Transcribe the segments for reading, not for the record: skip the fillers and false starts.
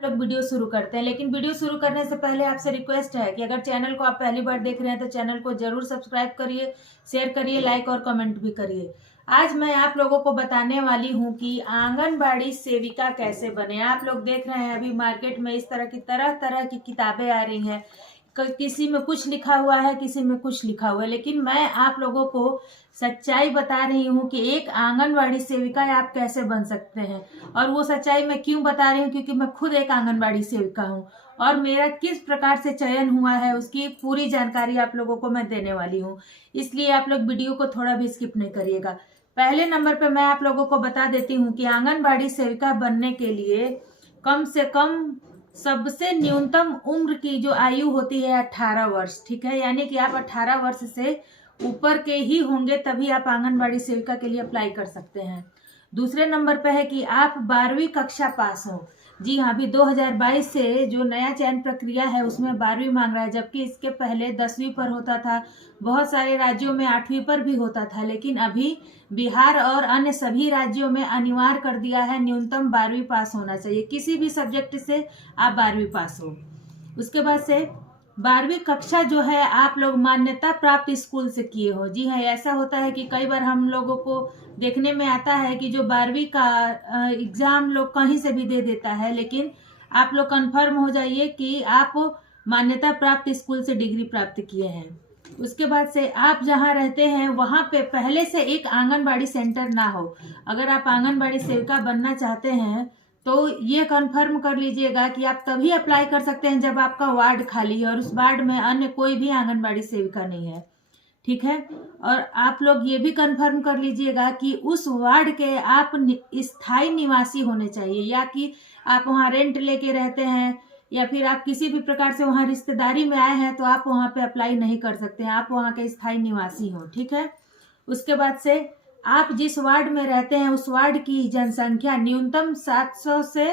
लोग वीडियो शुरू करते हैं, लेकिन वीडियो शुरू करने से पहले आपसे रिक्वेस्ट है कि अगर चैनल को आप पहली बार देख रहे हैं तो चैनल को जरूर सब्सक्राइब करिए, शेयर करिए, लाइक और कमेंट भी करिए। आज मैं आप लोगों को बताने वाली हूं कि आंगनबाड़ी सेविका कैसे बने। आप लोग देख रहे हैं अभी मार्केट में इस तरह तरह की किताबें आ रही हैं, किसी में कुछ लिखा हुआ है, किसी में कुछ लिखा हुआ है, लेकिन मैं आप लोगों को सच्चाई बता रही हूँ कि एक आंगनबाड़ी सेविका आप कैसे बन सकते हैं। और वो सच्चाई मैं क्यों बता रही हूँ, क्योंकि मैं खुद एक आंगनबाड़ी सेविका हूँ और मेरा किस प्रकार से चयन हुआ है उसकी पूरी जानकारी आप लोगों को मैं देने वाली हूँ। इसलिए आप लोग वीडियो को थोड़ा भी स्किप नहीं करिएगा। पहले नंबर पे मैं आप लोगों को बता देती हूँ कि आंगनबाड़ी सेविका बनने के लिए कम से कम सबसे न्यूनतम उम्र की जो आयु होती है 18 वर्ष, ठीक है। यानी कि आप 18 वर्ष से ऊपर के ही होंगे तभी आप आंगनबाड़ी सेविका के लिए अप्लाई कर सकते हैं। दूसरे नंबर पे है कि आप 12वीं कक्षा पास हो। जी हाँ, अभी 2022 से जो नया चयन प्रक्रिया है उसमें 12वीं मांग रहा है, जबकि इसके पहले 10वीं पर होता था। बहुत सारे राज्यों में 8वीं पर भी होता था, लेकिन अभी बिहार और अन्य सभी राज्यों में अनिवार्य कर दिया है न्यूनतम 12वीं पास होना चाहिए। किसी भी सब्जेक्ट से आप 12वीं पास हो। उसके बाद से 12वीं कक्षा जो है आप लोग मान्यता प्राप्त स्कूल से किए हो। जी हाँ, ऐसा होता है कि कई बार हम लोगों को देखने में आता है कि जो 12वीं का एग्जाम लोग कहीं से भी दे देता है, लेकिन आप लोग कंफर्म हो जाइए कि आप मान्यता प्राप्त स्कूल से डिग्री प्राप्त किए हैं। उसके बाद से आप जहाँ रहते हैं वहाँ पे पहले से एक आंगनबाड़ी सेंटर ना हो। अगर आप आंगनबाड़ी सेविका बनना चाहते हैं तो ये कंफर्म कर लीजिएगा कि आप तभी अप्लाई कर सकते हैं जब आपका वार्ड खाली है और उस वार्ड में अन्य कोई भी आंगनबाड़ी सेविका नहीं है, ठीक है। और आप लोग ये भी कंफर्म कर लीजिएगा कि उस वार्ड के आप स्थायी निवासी होने चाहिए, या कि आप वहाँ रेंट लेके रहते हैं या फिर आप किसी भी प्रकार से वहाँ रिश्तेदारी में आए हैं तो आप वहाँ पे अप्लाई नहीं कर सकते हैं। आप वहाँ के स्थायी निवासी हो, ठीक है। उसके बाद से आप जिस वार्ड में रहते हैं उस वार्ड की जनसंख्या न्यूनतम 700 से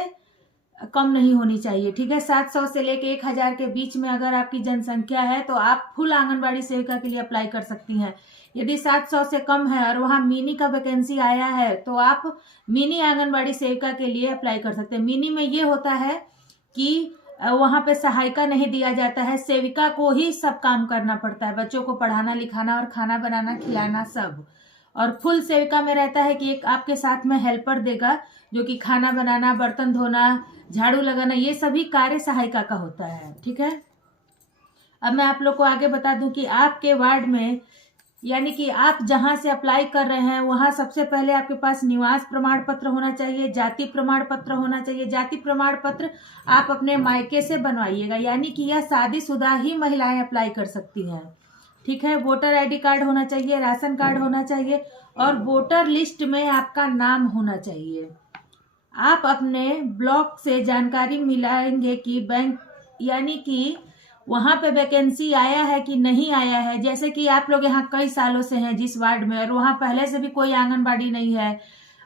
कम नहीं होनी चाहिए, ठीक है। 700 से लेके 1000 के बीच में अगर आपकी जनसंख्या है तो आप फुल आंगनबाड़ी सेविका के लिए अप्लाई कर सकती हैं। यदि 700 से कम है और वहाँ मिनी का वैकेंसी आया है तो आप मिनी आंगनबाड़ी सेविका के लिए अप्लाई कर सकते हैं। मिनी में ये होता है कि वहाँ पे सहायिका नहीं दिया जाता है, सेविका को ही सब काम करना पड़ता है, बच्चों को पढ़ाना लिखाना और खाना बनाना खिलाना सब। और फुल सेविका में रहता है कि एक आपके साथ में हेल्पर देगा जो कि खाना बनाना, बर्तन धोना, झाड़ू लगाना, ये सभी कार्य सहायिका का होता है, ठीक है। अब मैं आप लोग को आगे बता दूं कि आपके वार्ड में यानी कि आप जहां से अप्लाई कर रहे हैं वहां सबसे पहले आपके पास निवास प्रमाण पत्र होना चाहिए, जाति प्रमाण पत्र होना चाहिए। जाति प्रमाण पत्र आप अपने मायके से बनवाइएगा, यानी कि यह शादीशुदा ही महिलाएं अप्लाई कर सकती हैं, ठीक है। वोटर आईडी कार्ड होना चाहिए, राशन कार्ड होना चाहिए और वोटर लिस्ट में आपका नाम होना चाहिए। आप अपने ब्लॉक से जानकारी मिलाएंगे कि बैंक यानी कि वहाँ पे वैकेंसी आया है कि नहीं आया है। जैसे कि आप लोग यहाँ कई सालों से हैं जिस वार्ड में और वहाँ पहले से भी कोई आंगनबाड़ी नहीं है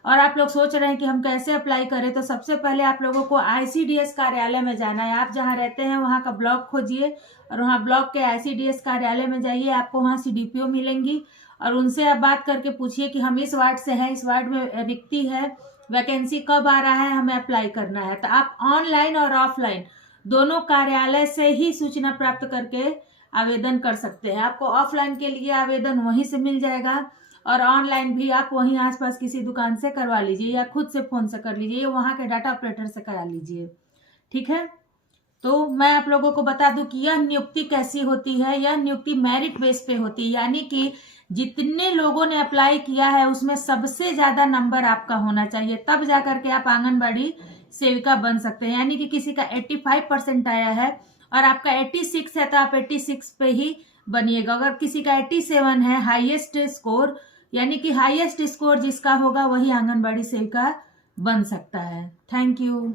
और आप लोग सोच रहे हैं कि हम कैसे अप्लाई करें, तो सबसे पहले आप लोगों को ICDS कार्यालय में जाना है। आप जहाँ रहते हैं वहाँ का ब्लॉक खोजिए और वहाँ ब्लॉक के ICDS कार्यालय में जाइए। आपको वहाँ CDPO मिलेंगी और उनसे आप बात करके पूछिए कि हम इस वार्ड से हैं, इस वार्ड में रिक्ति है, वैकेंसी कब आ रहा है, हमें अप्लाई करना है। तो आप ऑनलाइन और ऑफलाइन दोनों कार्यालय से ही सूचना प्राप्त करके आवेदन कर सकते हैं। आपको ऑफलाइन के लिए आवेदन वहीं से मिल जाएगा और ऑनलाइन भी आप वहीं आसपास किसी दुकान से करवा लीजिए या खुद से फोन से कर लीजिए, वहाँ के डाटा ऑपरेटर से करा लीजिए, ठीक है। तो मैं आप लोगों को बता दूं कि यह नियुक्ति कैसी होती है। यह नियुक्ति मेरिट बेस पे होती है, यानी कि जितने लोगों ने अप्लाई किया है उसमें सबसे ज्यादा नंबर आपका होना चाहिए, तब जाकर के आप आंगनबाड़ी सेविका बन सकते हैं। यानी कि किसी का 85% आया है और आपका 86 है तो आप 86 पे ही बनिएगा। अगर किसी का 87 है हाईएस्ट स्कोर, यानी कि हाईएस्ट स्कोर जिसका होगा वही आंगनबाड़ी सेविका बन सकता है। Thank you.